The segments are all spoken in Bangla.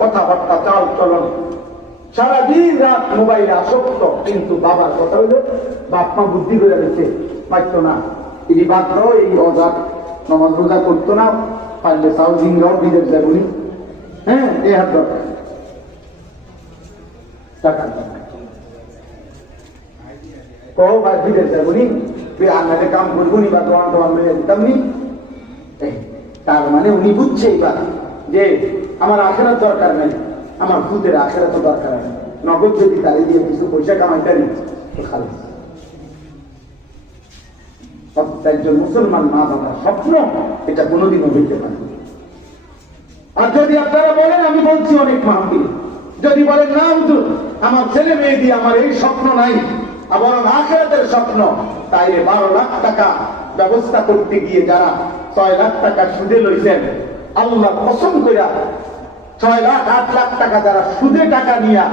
কথাবার্তা, চাল চলন, সারাদিন রাত মোবাইলে আসক্ত। কিন্তু বাবার কথা হইল বাপ মা বুদ্ধি করে দিচ্ছে, পাইতো না, তিনি বাধ্য এই অজাত নামাজ রোজা করতো না, পারলে চাও জিঙ্গাও বিদেশ যাবনি। হ্যাঁ, এ হাত দরকার, টাকার দরকার, কও ভাই বিদেশ যাবনি, আন্নাকে কাম করবো নি বা দোয়ান দোয়ান মেরে দিতাম নি। তার মানে উনি বুঝছে এবার যে আমার আখেরাত দরকার নেই, আমার খুদের আখেরাত দরকার নেই, নগদ যদি তাই দিয়ে কিছু পয়সা কামাইতে নি তো খালাস। একজন মুসলমান মা বাবার স্বপ্ন এটা কোনোদিনও হইতে পারে। আর যদি আপনারা বলেন, আমি বলছি অনেক মাহফিল, যদি বলেন না হুজুর আমার ছেলে মেয়ে দিয়ে আমার এই স্বপ্ন নাই, আবার আখিরাতের স্বপ্ন, তাইলে 12 লাখ টাকা ব্যবস্থা করতে গিয়ে যারা 6 লাখ টাকা সুদে লইছেন, আল্লাহ কসম কইরা 6 লাখ 8 লাখ টাকা যারা সুদে টাকা নিয়া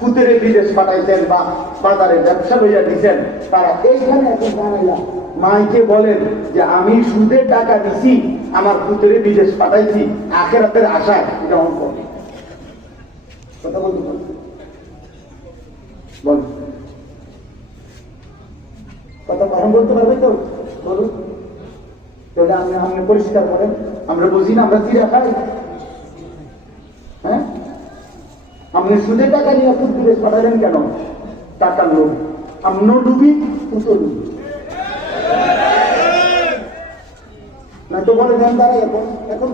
পুতেরে বিদেশ পাঠাইছেন বা বাজারে ব্যবসা লইয়া দিচ্ছেন, তারা এইখানে এখন জানাইলা মাইকে বলেন যে আমি সুদে টাকা দিছি, আমার পুতেরে বিদেশ পাঠাইছি আখিরাতের আশায়। এটা অঙ্ক কথা বলতে বল, কথা কখন বলতে পারবে তো বলুন। তাহলে আপনি পরিষ্কার করেন, আমরা বুঝি না, আমরা চিরা খাই। হ্যাঁ, আপনি সুদে টাকা নিয়ে খুব বিদেশ পাঠালেন কেন? টাকার লোভ, আমনো ডুবি পুতো ডুবি না তো বলে দেন দাঁড়াই এখন এখন